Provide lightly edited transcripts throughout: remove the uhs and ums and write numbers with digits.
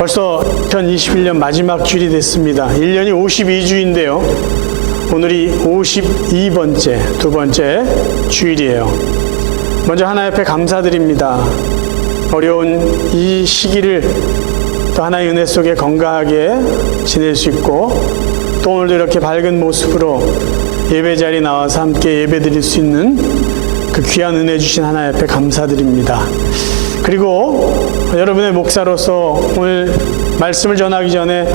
벌써 2021년 마지막 주일이 됐습니다. 1년이 52주인데요. 오늘이 52번째, 두 번째 주일이에요. 먼저 하나님 앞에 감사드립니다. 어려운 이 시기를 또 하나의 은혜 속에 건강하게 지낼 수 있고, 또 오늘도 이렇게 밝은 모습으로 예배 자리에 나와서 함께 예배 드릴 수 있는 그 귀한 은혜 주신 하나님 앞에 감사드립니다. 그리고 여러분의 목사로서 오늘 말씀을 전하기 전에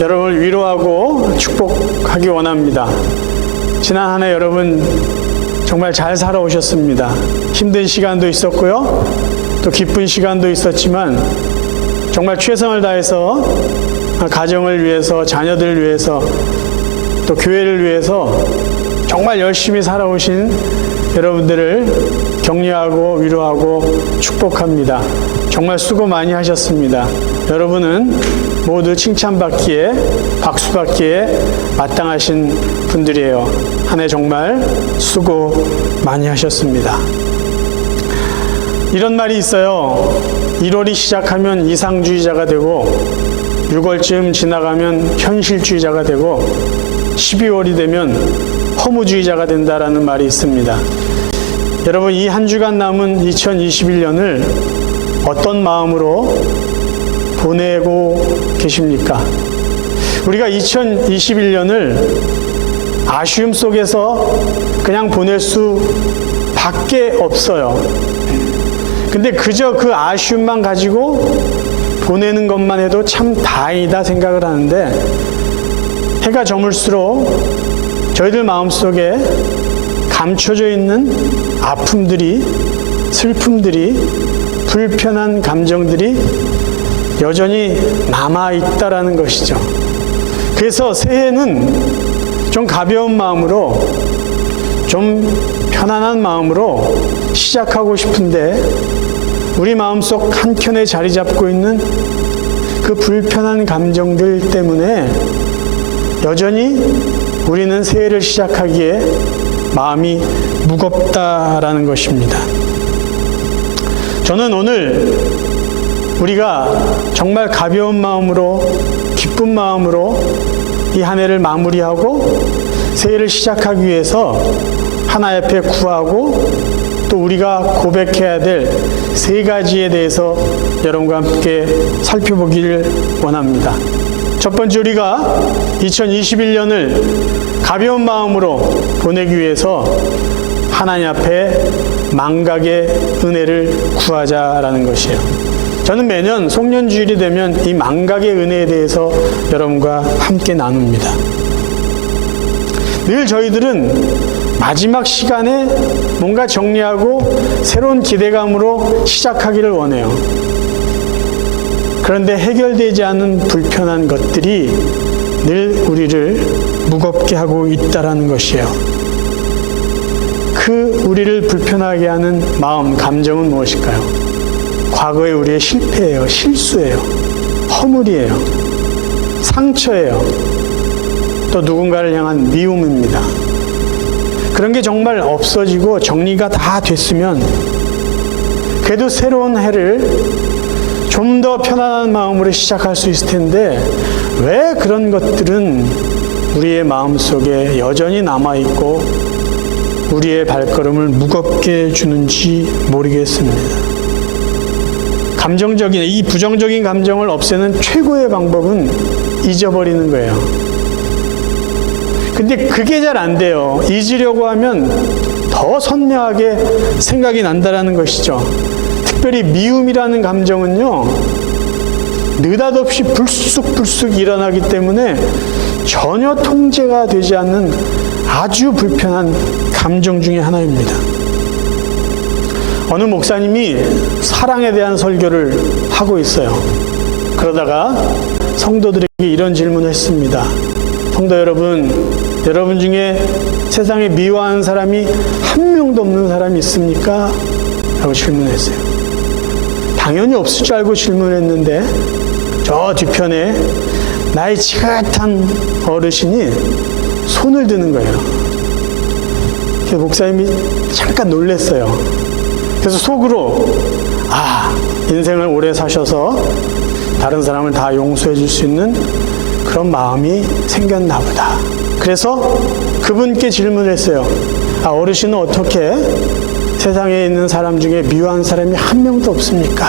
여러분을 위로하고 축복하기 원합니다. 지난 한 해 여러분 정말 잘 살아오셨습니다. 힘든 시간도 있었고요, 또 기쁜 시간도 있었지만 정말 최선을 다해서 가정을 위해서, 자녀들을 위해서, 또 교회를 위해서 정말 열심히 살아오신 여러분들을 격려하고 위로하고 축복합니다. 정말 수고 많이 하셨습니다. 여러분은 모두 칭찬받기에, 박수받기에 마땅하신 분들이에요. 한 해 정말 수고 많이 하셨습니다. 이런 말이 있어요. 1월이 시작하면 이상주의자가 되고, 6월쯤 지나가면 현실주의자가 되고, 12월이 되면 허무주의자가 된다라는 말이 있습니다. 여러분, 이 한 주간 남은 2021년을 어떤 마음으로 보내고 계십니까? 우리가 2021년을 아쉬움 속에서 그냥 보낼 수밖에 없어요. 근데 그저 그 아쉬움만 가지고 보내는 것만 해도 참 다행이다 생각을 하는데, 해가 저물수록 저희들 마음속에 감춰져 있는 아픔들이, 슬픔들이, 불편한 감정들이 여전히 남아있다라는 것이죠. 그래서 새해는 좀 가벼운 마음으로, 좀 편안한 마음으로 시작하고 싶은데, 우리 마음속 한켠에 자리 잡고 있는 그 불편한 감정들 때문에 여전히 우리는 새해를 시작하기에 마음이 무겁다라는 것입니다. 저는 오늘 우리가 정말 가벼운 마음으로, 기쁜 마음으로 이 한 해를 마무리하고 새해를 시작하기 위해서 하나님 앞에 구하고, 또 우리가 고백해야 될 세 가지에 대해서 여러분과 함께 살펴보기를 원합니다. 첫 번째, 우리가 2021년을 가벼운 마음으로 보내기 위해서 하나님 앞에 망각의 은혜를 구하자라는 것이에요. 저는 매년 송년주일이 되면 이 망각의 은혜에 대해서 여러분과 함께 나눕니다. 늘 저희들은 마지막 시간에 뭔가 정리하고 새로운 기대감으로 시작하기를 원해요. 그런데 해결되지 않은 불편한 것들이 늘 우리를 무겁게 하고 있다라는 것이에요. 그 우리를 불편하게 하는 마음, 감정은 무엇일까요? 과거의 우리의 실패예요, 실수예요, 허물이에요, 상처예요, 또 누군가를 향한 미움입니다. 그런 게 정말 없어지고 정리가 다 됐으면 그래도 새로운 해를 좀 더 편안한 마음으로 시작할 수 있을 텐데, 왜 그런 것들은 우리의 마음속에 여전히 남아있고 우리의 발걸음을 무겁게 해주는지 모르겠습니다. 감정적인, 이 부정적인 감정을 없애는 최고의 방법은 잊어버리는 거예요. 근데 그게 잘 안 돼요. 잊으려고 하면 더 선명하게 생각이 난다라는 것이죠. 특별히 미움이라는 감정은요, 느닷없이 불쑥불쑥 일어나기 때문에 전혀 통제가 되지 않는 아주 불편한 감정 중에 하나입니다. 어느 목사님이 사랑에 대한 설교를 하고 있어요. 그러다가 성도들에게 이런 질문을 했습니다. 성도 여러분, 여러분 중에 세상에 미워하는 사람이 한 명도 없는 사람이 있습니까? 라고 질문했어요. 당연히 없을 줄 알고 질문했는데, 저 뒤편에 나이 지긋한 어르신이 손을 드는 거예요. 그래서 목사님이 잠깐 놀랐어요. 그래서 속으로, 인생을 오래 사셔서 다른 사람을 다 용서해 줄 수 있는 그런 마음이 생겼나 보다. 그래서 그분께 질문을 했어요. 어르신은 어떻게 세상에 있는 사람 중에 미워한 사람이 한 명도 없습니까?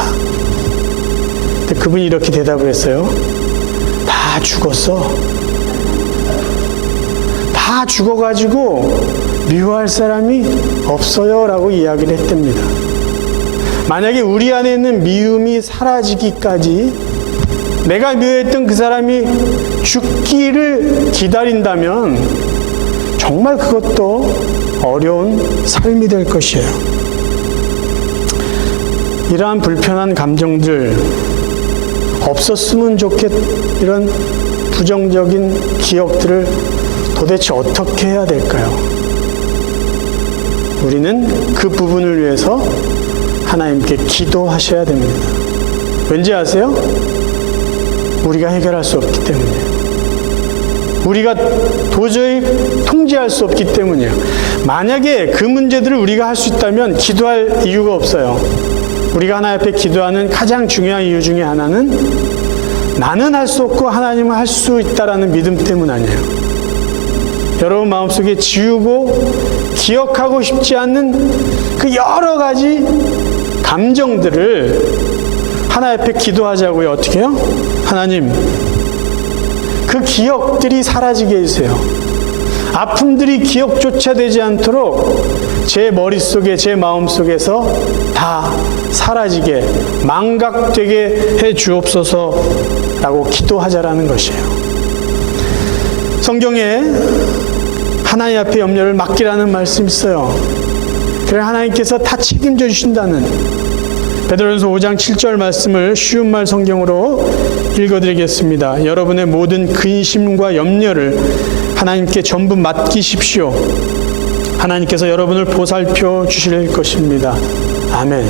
근데 그분이 이렇게 대답을 했어요. 다 죽었어. 다 죽어가지고 미워할 사람이 없어요 라고 이야기를 했답니다. 만약에 우리 안에 있는 미움이 사라지기까지 내가 미워했던 그 사람이 죽기를 기다린다면 정말 그것도 어려운 삶이 될 것이에요. 이러한 불편한 감정들 없었으면 이런 부정적인 기억들을 도대체 어떻게 해야 될까요? 우리는 그 부분을 위해서 하나님께 기도하셔야 됩니다. 왠지 아세요? 우리가 해결할 수 없기 때문이에요. 우리가 도저히 통제할 수 없기 때문이에요. 만약에 그 문제들을 우리가 할 수 있다면 기도할 이유가 없어요. 우리가 하나님 앞에 기도하는 가장 중요한 이유 중에 하나는 나는 할 수 없고 하나님은 할 수 있다라는 믿음 때문 아니에요. 여러분 마음속에 지우고 기억하고 싶지 않는 그 여러 가지 감정들을 하나님 앞에 기도하자고요. 어떻게 해요? 하나님, 그 기억들이 사라지게 해주세요. 아픔들이 기억조차 되지 않도록 제 머릿속에, 제 마음속에서 다 사라지게, 망각되게 해 주옵소서라고 기도하자라는 것이에요. 성경에 하나님 앞에 염려를 맡기라는 말씀이 있어요. 그래 하나님께서 다 책임져 주신다는 베드로전서 5장 7절 말씀을 쉬운 말 성경으로 읽어드리겠습니다. 여러분의 모든 근심과 염려를 하나님께 전부 맡기십시오. 하나님께서 여러분을 보살펴 주실 것입니다. 아멘.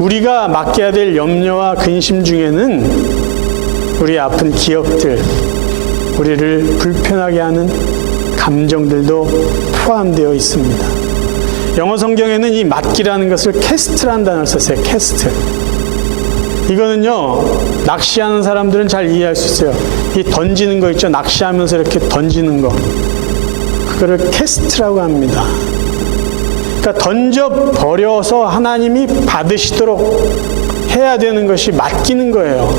우리가 맡겨야 될 염려와 근심 중에는 우리의 아픈 기억들, 우리를 불편하게 하는 감정들도 포함되어 있습니다. 영어 성경에는 이 맡기라는 것을 캐스트라는 단어를 썼어요. 캐스트. 이거는요, 낚시하는 사람들은 잘 이해할 수 있어요. 이 던지는 거 있죠. 낚시하면서 이렇게 던지는 거. 그거를 캐스트라고 합니다. 그러니까 던져버려서 하나님이 받으시도록 해야 되는 것이 맡기는 거예요.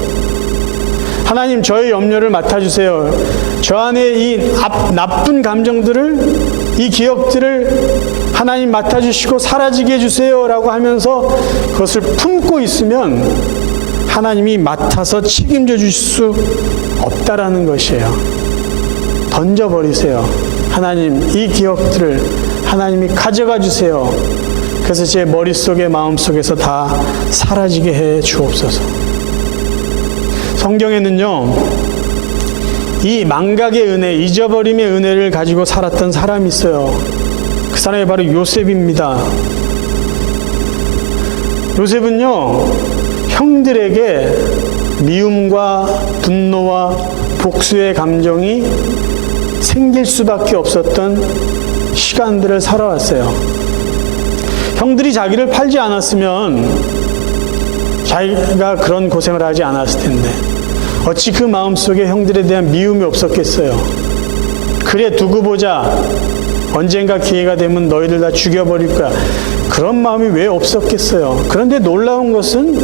하나님, 저의 염려를 맡아주세요. 저 안에 이 나쁜 감정들을, 이 기억들을 하나님 맡아주시고 사라지게 해주세요 라고 하면서 그것을 품고 있으면 하나님이 맡아서 책임져 주실 수 없다라는 것이에요. 던져버리세요. 하나님, 이 기억들을 하나님이 가져가 주세요. 그래서 제 머릿속에, 마음속에서 다 사라지게 해 주옵소서. 성경에는요, 이 망각의 은혜, 잊어버림의 은혜를 가지고 살았던 사람이 있어요. 그 사람이 바로 요셉입니다. 요셉은요, 형들에게 미움과 분노와 복수의 감정이 생길 수밖에 없었던 시간들을 살아왔어요. 형들이 자기를 팔지 않았으면 자기가 그런 고생을 하지 않았을 텐데 어찌 그 마음속에 형들에 대한 미움이 없었겠어요. 그래 두고 보자, 언젠가 기회가 되면 너희들 다 죽여버릴 거야, 그런 마음이 왜 없었겠어요. 그런데 놀라운 것은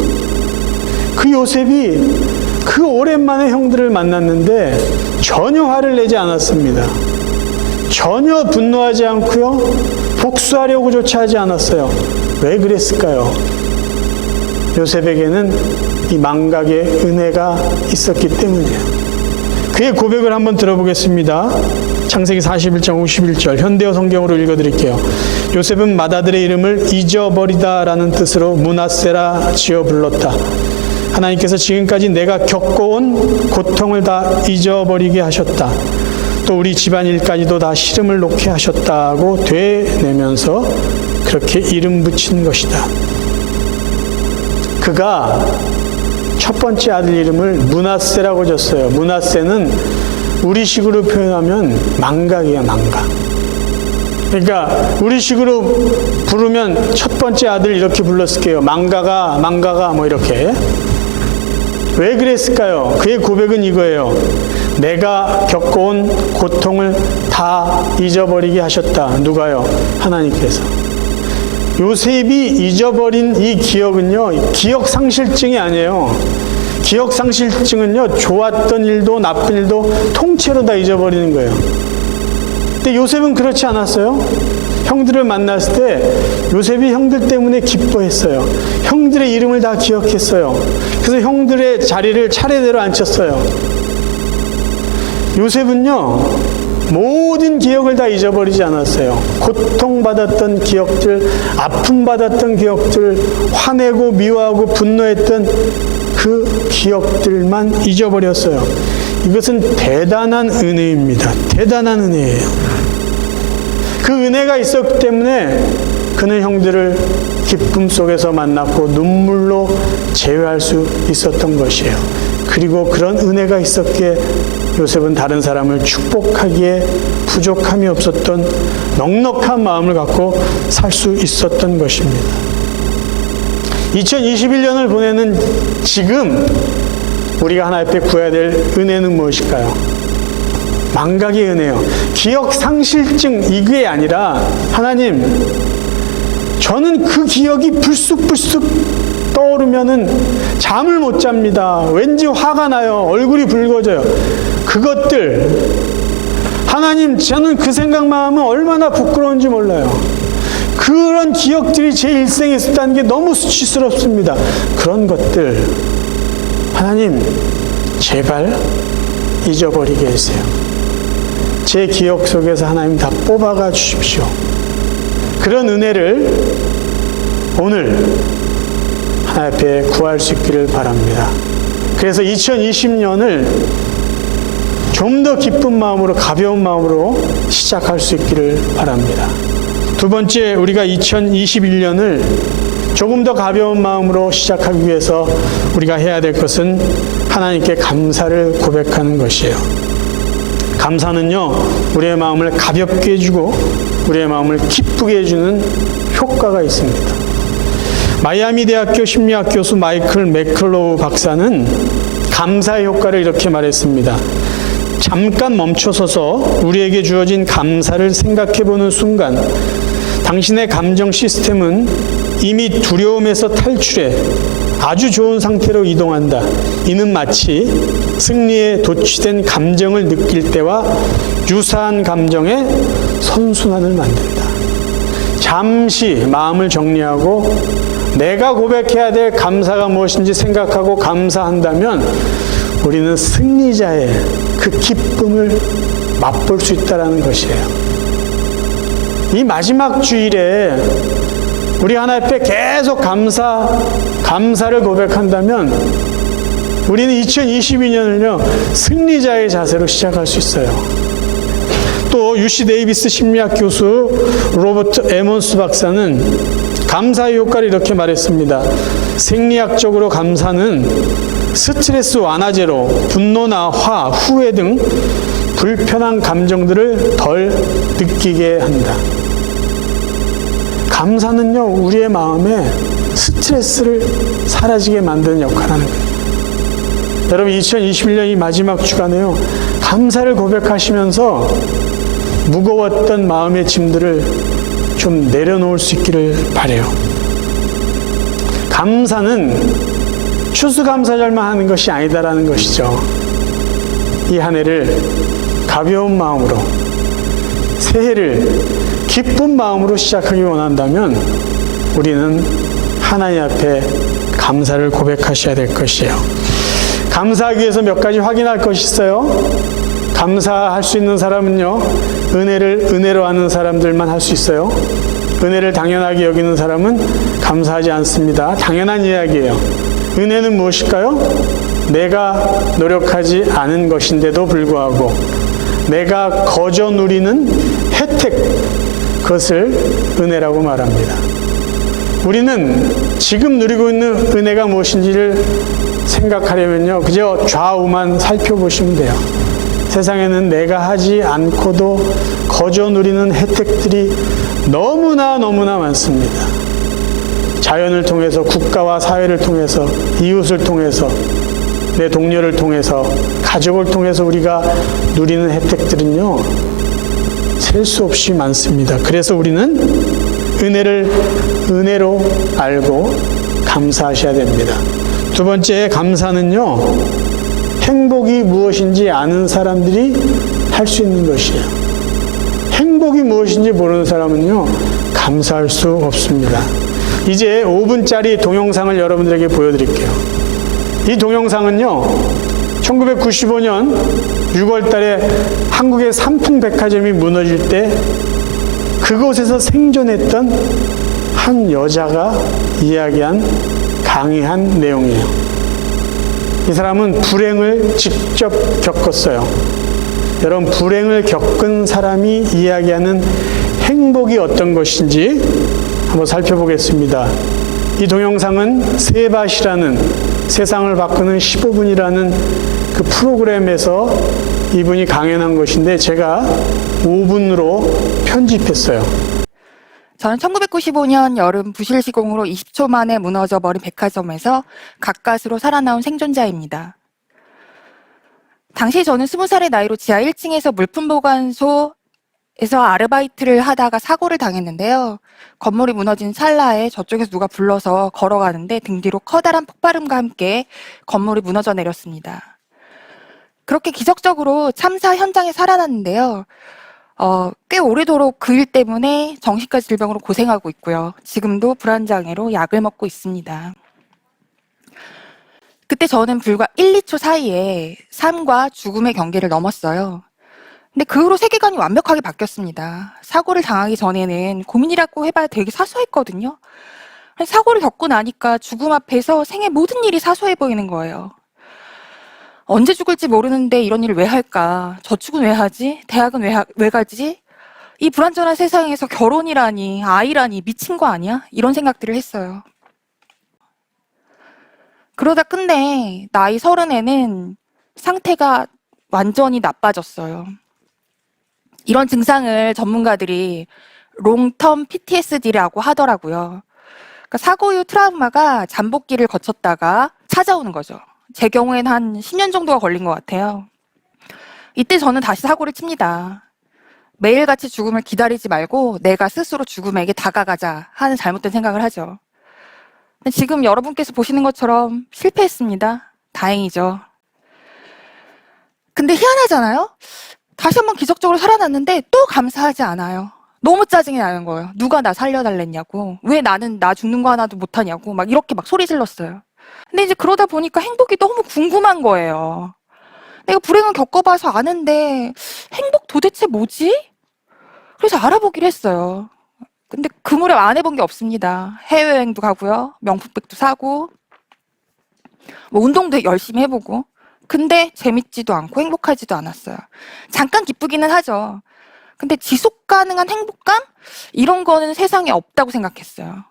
그 요셉이 그 오랜만에 형들을 만났는데 전혀 화를 내지 않았습니다. 전혀 분노하지 않고요, 복수하려고조차 하지 않았어요. 왜 그랬을까요? 요셉에게는 이 망각의 은혜가 있었기 때문이에요. 그의 고백을 한번 들어보겠습니다. 창세기 41장 51절 현대어 성경으로 읽어드릴게요. 요셉은 맏아들의 이름을 잊어버리다라는 뜻으로 므낫세라 지어 불렀다. 하나님께서 지금까지 내가 겪어온 고통을 다 잊어버리게 하셨다. 또 우리 집안일까지도 다 시름을 놓게 하셨다고 되뇌면서 그렇게 이름 붙인 것이다. 그가 첫 번째 아들 이름을 므낫세라고 줬어요. 므낫세는 우리식으로 표현하면 망각이에요, 망각. 그러니까 우리식으로 부르면 첫 번째 아들 이렇게 불렀을게요. 망가가 뭐 이렇게. 왜 그랬을까요? 그의 고백은 이거예요. 내가 겪어온 고통을 다 잊어버리게 하셨다. 누가요? 하나님께서. 요셉이 잊어버린 이 기억은요, 기억상실증이 아니에요. 기억상실증은요, 좋았던 일도 나쁜 일도 통째로 다 잊어버리는 거예요. 근데 요셉은 그렇지 않았어요. 형들을 만났을 때 요셉이 형들 때문에 기뻐했어요. 형들의 이름을 다 기억했어요. 그래서 형들의 자리를 차례대로 앉혔어요. 요셉은요, 모든 기억을 다 잊어버리지 않았어요. 고통받았던 기억들, 아픔받았던 기억들, 화내고 미워하고 분노했던 그 기억들만 잊어버렸어요. 이것은 대단한 은혜입니다. 대단한 은혜예요. 그 은혜가 있었기 때문에 그는 형들을 기쁨 속에서 만났고 눈물로 제외할 수 있었던 것이에요. 그리고 그런 은혜가 있었기에 요셉은 다른 사람을 축복하기에 부족함이 없었던 넉넉한 마음을 갖고 살 수 있었던 것입니다. 2021년을 보내는 지금 우리가 하나님 앞에 구해야 될 은혜는 무엇일까요? 망각의 은혜요. 기억 상실증 이게 아니라 하나님, 저는 그 기억이 불쑥불쑥 떠오르면은 잠을 못 잡니다. 왠지 화가 나요. 얼굴이 붉어져요. 그것들 하나님, 저는 그 생각만 하면 얼마나 부끄러운지 몰라요. 그런 기억들이 제 일생에 있었다는 게 너무 수치스럽습니다. 그런 것들 하나님 제발 잊어버리게 해주세요. 제 기억 속에서 하나님 다 뽑아가 주십시오. 그런 은혜를 오늘 하나님 앞에 구할 수 있기를 바랍니다. 그래서 2020년을 좀 더 기쁜 마음으로, 가벼운 마음으로 시작할 수 있기를 바랍니다. 두 번째, 우리가 2021년을 조금 더 가벼운 마음으로 시작하기 위해서 우리가 해야 될 것은 하나님께 감사를 고백하는 것이에요. 감사는요, 우리의 마음을 가볍게 해주고 우리의 마음을 기쁘게 해주는 효과가 있습니다. 마이애미 대학교 심리학 교수 마이클 맥클로우 박사는 감사의 효과를 이렇게 말했습니다. 잠깐 멈춰서서 우리에게 주어진 감사를 생각해보는 순간 당신의 감정 시스템은 이미 두려움에서 탈출해 아주 좋은 상태로 이동한다. 이는 마치 승리에 도취된 감정을 느낄 때와 유사한 감정의 선순환을 만든다. 잠시 마음을 정리하고 내가 고백해야 될 감사가 무엇인지 생각하고 감사한다면 우리는 승리자의 그 기쁨을 맛볼 수 있다는 것이에요. 이 마지막 주일에 우리 하나님 앞에 계속 감사를 고백한다면 우리는 2022년을요, 승리자의 자세로 시작할 수 있어요. 또 UC 데이비스 심리학 교수 로버트 에몬스 박사는 감사의 효과를 이렇게 말했습니다. 생리학적으로 감사는 스트레스 완화제로 분노나 화, 후회 등 불편한 감정들을 덜 느끼게 한다. 감사는요, 우리의 마음에 스트레스를 사라지게 만드는 역할을 하는 거예요. 여러분, 2021년 이 마지막 주간에요, 감사를 고백하시면서 무거웠던 마음의 짐들을 좀 내려놓을 수 있기를 바라요. 감사는 추수감사절만 하는 것이 아니다라는 것이죠. 이 한 해를 가벼운 마음으로, 새해를 기쁜 마음으로 시작하기 원한다면 우리는 하나님 앞에 감사를 고백하셔야 될 것이에요. 감사하기 위해서 몇 가지 확인할 것이 있어요. 감사할 수 있는 사람은요, 은혜를 은혜로 하는 사람들만 할 수 있어요. 은혜를 당연하게 여기는 사람은 감사하지 않습니다. 당연한 이야기예요. 은혜는 무엇일까요? 내가 노력하지 않은 것인데도 불구하고 내가 거저 누리는 혜택, 그것을 은혜라고 말합니다. 우리는 지금 누리고 있는 은혜가 무엇인지를 생각하려면요, 그저 좌우만 살펴보시면 돼요. 세상에는 내가 하지 않고도 거저 누리는 혜택들이 너무나 많습니다. 자연을 통해서, 국가와 사회를 통해서, 이웃을 통해서 내 동료를 통해서, 가족을 통해서 우리가 누리는 혜택들은요, 셀 수 없이 많습니다. 그래서 우리는 은혜를 은혜로 알고 감사하셔야 됩니다. 두 번째, 감사는요, 행복이 무엇인지 아는 사람들이 할 수 있는 것이에요. 행복이 무엇인지 모르는 사람은요, 감사할 수 없습니다. 이제 5분짜리 동영상을 여러분들에게 보여드릴게요. 이 동영상은요, 1995년 6월 달에 한국의 삼풍백화점이 무너질 때 그곳에서 생존했던 한 여자가 이야기한 강의한 내용이에요. 이 사람은 불행을 직접 겪었어요. 여러분, 불행을 겪은 사람이 이야기하는 행복이 어떤 것인지 한번 살펴보겠습니다. 이 동영상은 세밭이라는 세상을 바꾸는 15분이라는 그 프로그램에서 이분이 강연한 것인데 제가 5분으로 편집했어요. 저는 1995년 여름 부실 시공으로 20초 만에 무너져 버린 백화점에서 가까스로 살아나온 생존자입니다. 당시 저는 20살의 나이로 지하 1층에서 물품 보관소에서 아르바이트를 하다가 사고를 당했는데요. 건물이 무너진 찰나에 저쪽에서 누가 불러서 걸어가는데 등 뒤로 커다란 폭발음과 함께 건물이 무너져 내렸습니다. 그렇게 기적적으로 참사 현장에 살아났는데요. 꽤 오래도록 그 일 때문에 정신과 질병으로 고생하고 있고요. 지금도 불안장애로 약을 먹고 있습니다. 그때 저는 불과 1, 2초 사이에 삶과 죽음의 경계를 넘었어요. 근데 그 후로 세계관이 완벽하게 바뀌었습니다. 사고를 당하기 전에는 고민이라고 해봐야 되게 사소했거든요. 사고를 겪고 나니까 죽음 앞에서 생의 모든 일이 사소해 보이는 거예요. 언제 죽을지 모르는데 이런 일을 왜 할까? 저축은 왜 하지? 대학은 왜 가지? 이 불안전한 세상에서 결혼이라니, 아이라니 미친 거 아니야? 이런 생각들을 했어요. 그러다 끝내 나이 30에는 상태가 완전히 나빠졌어요. 이런 증상을 전문가들이 롱텀 PTSD라고 하더라고요. 그러니까 사고 이후 트라우마가 잠복기를 거쳤다가 찾아오는 거죠. 제 경우에는 한 10년 정도가 걸린 것 같아요. 이때 저는 다시 사고를 칩니다. 매일같이 죽음을 기다리지 말고 내가 스스로 죽음에게 다가가자 하는 잘못된 생각을 하죠. 지금 여러분께서 보시는 것처럼 실패했습니다. 다행이죠. 근데 희한하잖아요? 다시 한번 기적적으로 살아났는데 또 감사하지 않아요. 너무 짜증이 나는 거예요. 누가 나 살려달랬냐고. 왜 나는 나 죽는 거 하나도 못하냐고. 막 이렇게 막 소리 질렀어요. 근데 이제 그러다 보니까 행복이 너무 궁금한 거예요. 내가 불행을 겪어봐서 아는데 행복 도대체 뭐지? 그래서 알아보기로 했어요. 근데 그 무렵 안 해본 게 없습니다. 해외여행도 가고요. 명품백도 사고 뭐 운동도 열심히 해보고. 근데 재밌지도 않고 행복하지도 않았어요. 잠깐 기쁘기는 하죠. 근데 지속 가능한 행복감? 이런 거는 세상에 없다고 생각했어요.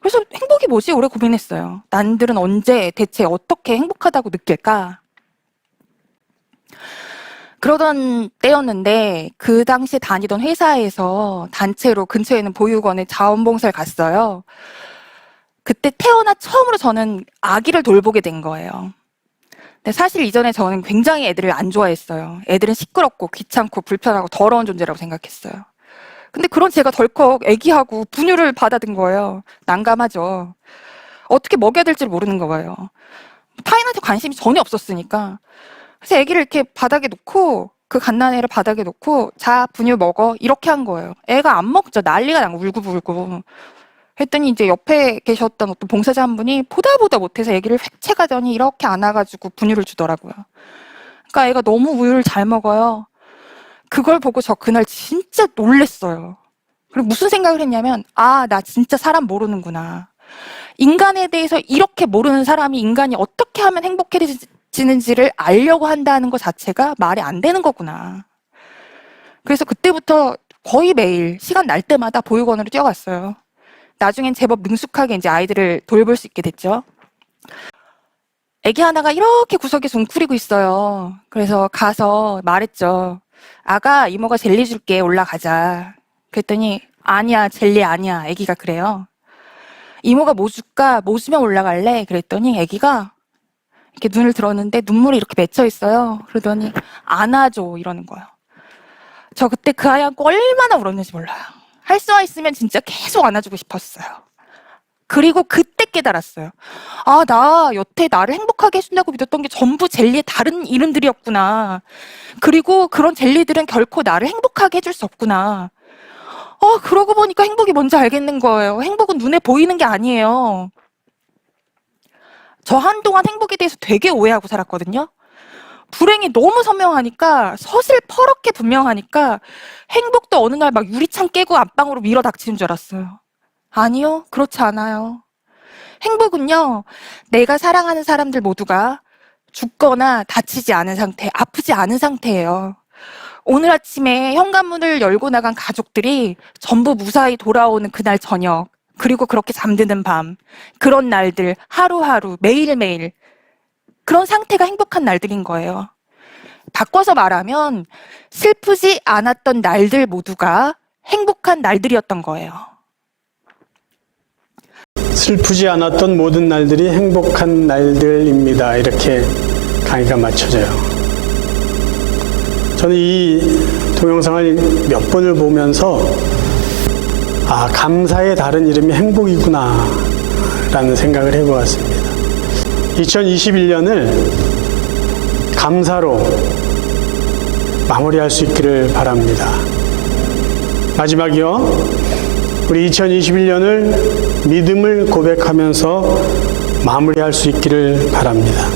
그래서 행복이 뭐지? 오래 고민했어요. 남들은 언제 대체 어떻게 행복하다고 느낄까? 그러던 때였는데 그 당시에 다니던 회사에서 단체로 근처에 있는 보육원에 자원봉사를 갔어요. 그때 태어나 처음으로 저는 아기를 돌보게 된 거예요. 근데 사실 이전에 저는 굉장히 애들을 안 좋아했어요. 애들은 시끄럽고 귀찮고 불편하고 더러운 존재라고 생각했어요. 근데 그런 제가 덜컥 애기하고 분유를 받아든 거예요. 난감하죠. 어떻게 먹여야 될지 모르는 거예요. 타인한테 관심이 전혀 없었으니까. 그래서 애기를 이렇게 바닥에 놓고 그 갓난애를 바닥에 놓고 자 분유 먹어 이렇게 한 거예요. 애가 안 먹죠. 난리가 나고 울고불고. 했더니 이제 옆에 계셨던 어떤 봉사자 한 분이 보다 못해서 애기를 획책하더니 이렇게 안아가지고 분유를 주더라고요. 그러니까 애가 너무 우유를 잘 먹어요. 그걸 보고 저 그날 진짜 놀랬어요. 그리고 무슨 생각을 했냐면 아, 나 진짜 사람 모르는구나. 인간에 대해서 이렇게 모르는 사람이 인간이 어떻게 하면 행복해지는지를 알려고 한다는 것 자체가 말이 안 되는 거구나. 그래서 그때부터 거의 매일 시간 날 때마다 보육원으로 뛰어갔어요. 나중엔 제법 능숙하게 이제 아이들을 돌볼 수 있게 됐죠. 애기 하나가 이렇게 구석에서 웅크리고 있어요. 그래서 가서 말했죠. 아가, 이모가 젤리 줄게, 올라가자. 그랬더니 아니야, 젤리 아니야. 애기가 그래요. 이모가 뭐 줄까? 뭐 주면 올라갈래? 그랬더니 애기가 이렇게 눈을 들었는데 눈물이 이렇게 맺혀 있어요. 그러더니 안아줘 이러는 거예요. 저 그때 그 아이 안고 얼마나 울었는지 몰라요. 할 수가 있으면 진짜 계속 안아주고 싶었어요. 그리고 그때 깨달았어요. 아, 나 여태 나를 행복하게 해준다고 믿었던 게 전부 젤리의 다른 이름들이었구나. 그리고 그런 젤리들은 결코 나를 행복하게 해줄 수 없구나. 그러고 보니까 행복이 뭔지 알겠는 거예요. 행복은 눈에 보이는 게 아니에요. 저 한동안 행복에 대해서 되게 오해하고 살았거든요. 불행이 너무 선명하니까, 서슬퍼렇게 분명하니까 행복도 어느 날 막 유리창 깨고 안방으로 밀어 닥치는 줄 알았어요. 아니요, 그렇지 않아요. 행복은요, 내가 사랑하는 사람들 모두가 죽거나 다치지 않은 상태, 아프지 않은 상태예요. 오늘 아침에 현관문을 열고 나간 가족들이 전부 무사히 돌아오는 그날 저녁, 그리고 그렇게 잠드는 밤, 그런 날들, 하루하루, 매일매일, 그런 상태가 행복한 날들인 거예요. 바꿔서 말하면 슬프지 않았던 날들 모두가 행복한 날들이었던 거예요. 슬프지 않았던 모든 날들이 행복한 날들입니다. 이렇게 강의가 맞춰져요. 저는 이 동영상을 몇 번을 보면서 감사의 다른 이름이 행복이구나 라는 생각을 해보았습니다. 2021년을 감사로 마무리할 수 있기를 바랍니다. 마지막이요. 우리 2021년을 믿음을 고백하면서 마무리할 수 있기를 바랍니다.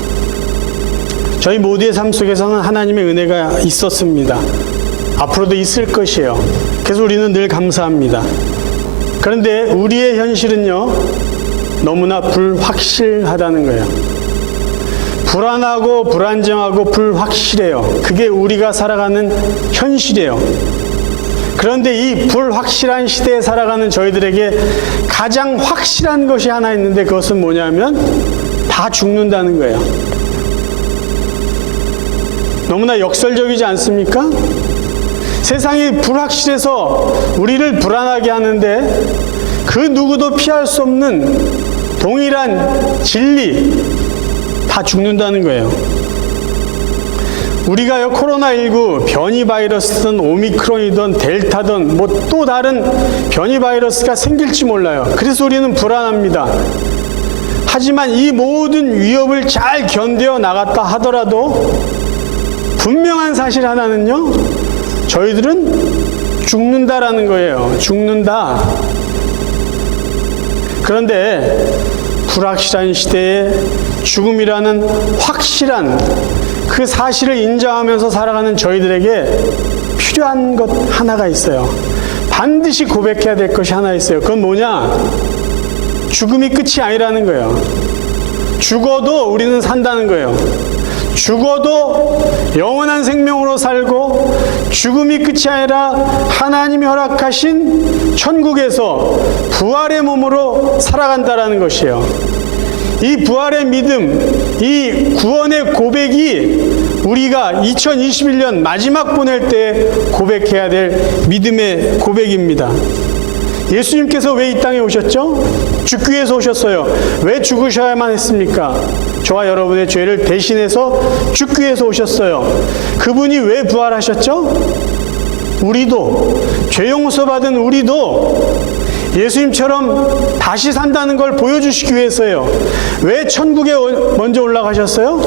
저희 모두의 삶 속에서는 하나님의 은혜가 있었습니다. 앞으로도 있을 것이에요. 그래서 우리는 늘 감사합니다. 그런데 우리의 현실은요, 너무나 불확실하다는 거예요. 불안하고 불안정하고 불확실해요. 그게 우리가 살아가는 현실이에요. 그런데 이 불확실한 시대에 살아가는 저희들에게 가장 확실한 것이 하나 있는데, 그것은 뭐냐면 다 죽는다는 거예요. 너무나 역설적이지 않습니까? 세상이 불확실해서 우리를 불안하게 하는데, 그 누구도 피할 수 없는 동일한 진리, 다 죽는다는 거예요. 우리가요, 코로나19 변이 바이러스든 오미크론이든 델타든 뭐 또 다른 변이 바이러스가 생길지 몰라요. 그래서 우리는 불안합니다. 하지만 이 모든 위협을 잘 견뎌 나갔다 하더라도 분명한 사실 하나는요, 저희들은 죽는다라는 거예요. 죽는다. 그런데 불확실한 시대에 죽음이라는 확실한 그 사실을 인정하면서 살아가는 저희들에게 필요한 것 하나가 있어요. 반드시 고백해야 될 것이 하나 있어요. 그건 뭐냐? 죽음이 끝이 아니라는 거예요. 죽어도 우리는 산다는 거예요. 죽어도 영원한 생명으로 살고, 죽음이 끝이 아니라 하나님이 허락하신 천국에서 부활의 몸으로 살아간다라는 것이에요. 이 부활의 믿음, 이 구원의 고백이 우리가 2021년 마지막 보낼 때 고백해야 될 믿음의 고백입니다. 예수님께서 왜 이 땅에 오셨죠? 죽기 위해서 오셨어요. 왜 죽으셔야만 했습니까? 저와 여러분의 죄를 대신해서 죽기 위해서 오셨어요. 그분이 왜 부활하셨죠? 우리도, 죄 용서받은 우리도 예수님처럼 다시 산다는 걸 보여주시기 위해서요. 왜 천국에 먼저 올라가셨어요?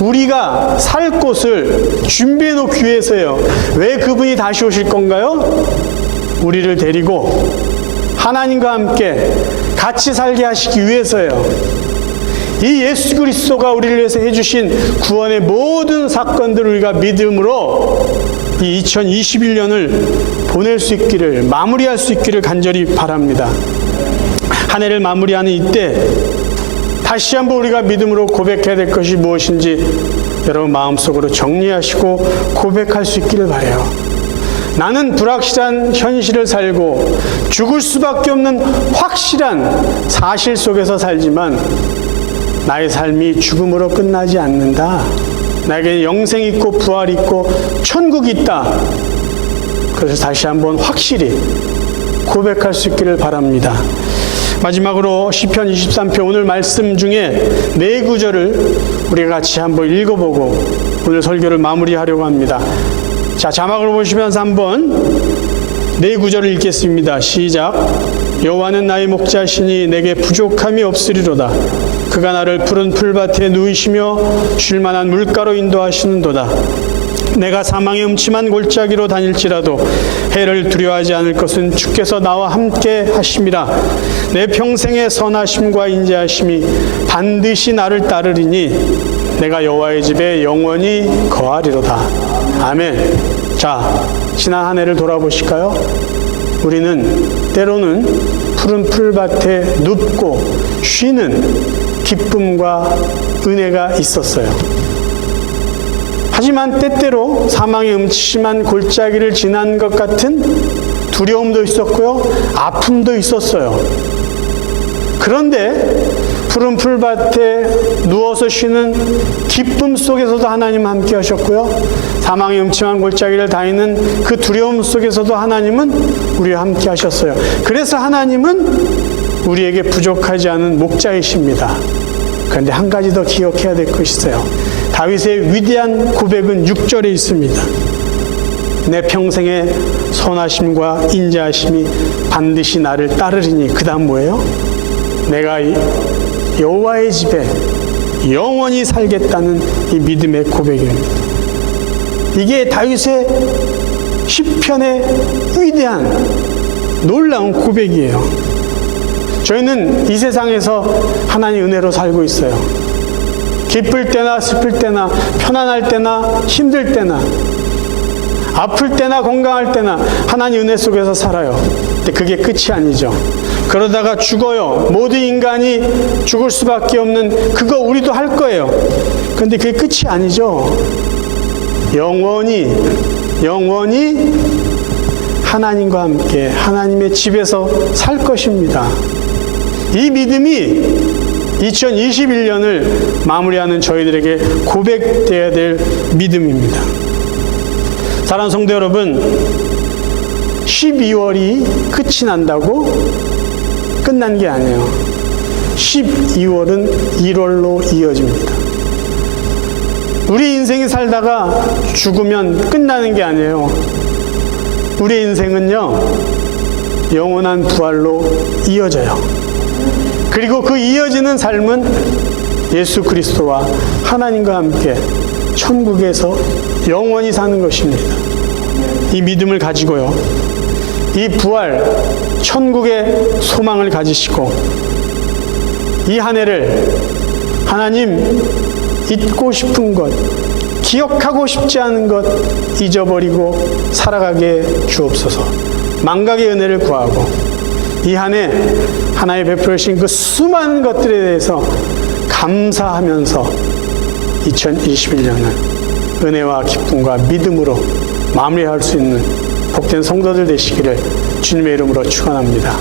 우리가 살 곳을 준비해 놓기 위해서요. 왜 그분이 다시 오실 건가요? 우리를 데리고 하나님과 함께 같이 살게 하시기 위해서요. 이 예수 그리스도가 우리를 위해서 해주신 구원의 모든 사건들을 우리가 믿음으로 이 2021년을 보낼 수 있기를, 마무리할 수 있기를 간절히 바랍니다. 한 해를 마무리하는 이때 다시 한번 우리가 믿음으로 고백해야 될 것이 무엇인지 여러분 마음속으로 정리하시고 고백할 수 있기를 바라요. 나는 불확실한 현실을 살고 죽을 수밖에 없는 확실한 사실 속에서 살지만 나의 삶이 죽음으로 끝나지 않는다. 나에게 영생이 있고 부활이 있고 천국이 있다. 그래서 다시 한번 확실히 고백할 수 있기를 바랍니다. 마지막으로 시편 23편 오늘 말씀 중에 4구절을 우리가 같이 한번 읽어보고 오늘 설교를 마무리하려고 합니다. 자, 자막을 보시면서 한번 네 구절을 읽겠습니다. 시작. 여호와는 나의 목자시니 내게 부족함이 없으리로다. 그가 나를 푸른 풀밭에 누이시며 쉴 만한 물가로 인도하시는도다. 내가 사망의 음침한 골짜기로 다닐지라도 해를 두려워하지 않을 것은 주께서 나와 함께 하심이라. 내 평생의 선하심과 인자하심이 반드시 나를 따르리니 내가 여호와의 집에 영원히 거하리로다. 아멘. 자, 지난 한 해를 돌아보실까요? 우리는 때로는 푸른 풀밭에 눕고 쉬는 기쁨과 은혜가 있었어요. 하지만 때때로 사망의 음침한 골짜기를 지난 것 같은 두려움도 있었고요, 아픔도 있었어요. 그런데 푸른 풀밭에 누워서 쉬는 기쁨 속에서도 하나님 함께 하셨고요, 사망의 음침한 골짜기를 다니는 그 두려움 속에서도 하나님은 우리와 함께 하셨어요. 그래서 하나님은 우리에게 부족하지 않은 목자이십니다. 그런데 한 가지 더 기억해야 될 것이 있어요. 다윗의 위대한 고백은 6절에 있습니다. 내 평생의 선하심과 인자하심이 반드시 나를 따르리니. 그 다음 뭐예요? 내가 여호와의 집에 영원히 살겠다는 이 믿음의 고백입니다. 이게 다윗의 시편의 위대한 놀라운 고백이에요. 저희는 이 세상에서 하나님의 은혜로 살고 있어요. 기쁠 때나 슬플 때나 편안할 때나 힘들 때나 아플 때나 건강할 때나 하나님 은혜 속에서 살아요. 근데 그게 끝이 아니죠. 그러다가 죽어요. 모든 인간이 죽을 수밖에 없는 그거 우리도 할 거예요. 그런데 그게 끝이 아니죠. 영원히 하나님과 함께 하나님의 집에서 살 것입니다. 이 믿음이 2021년을 마무리하는 저희들에게 고백되어야 될 믿음입니다. 사랑하는 성도 여러분, 12월이 끝이 난다고 끝난 게 아니에요. 12월은 1월로 이어집니다. 우리 인생이 살다가 죽으면 끝나는 게 아니에요. 우리 인생은요, 영원한 부활로 이어져요. 그리고 그 이어지는 삶은 예수 그리스도와 하나님과 함께 천국에서 영원히 사는 것입니다. 이 믿음을 가지고요, 이 부활, 천국의 소망을 가지시고 이 한 해를 하나님 잊고 싶은 것, 기억하고 싶지 않은 것 잊어버리고 살아가게 주옵소서. 망각의 은혜를 구하고 이 한 해 하나님 베풀어 주신 그 수많은 것들에 대해서 감사하면서 2021년을 은혜와 기쁨과 믿음으로 마무리할 수 있는 복된 성도들 되시기를 주님의 이름으로 축원합니다.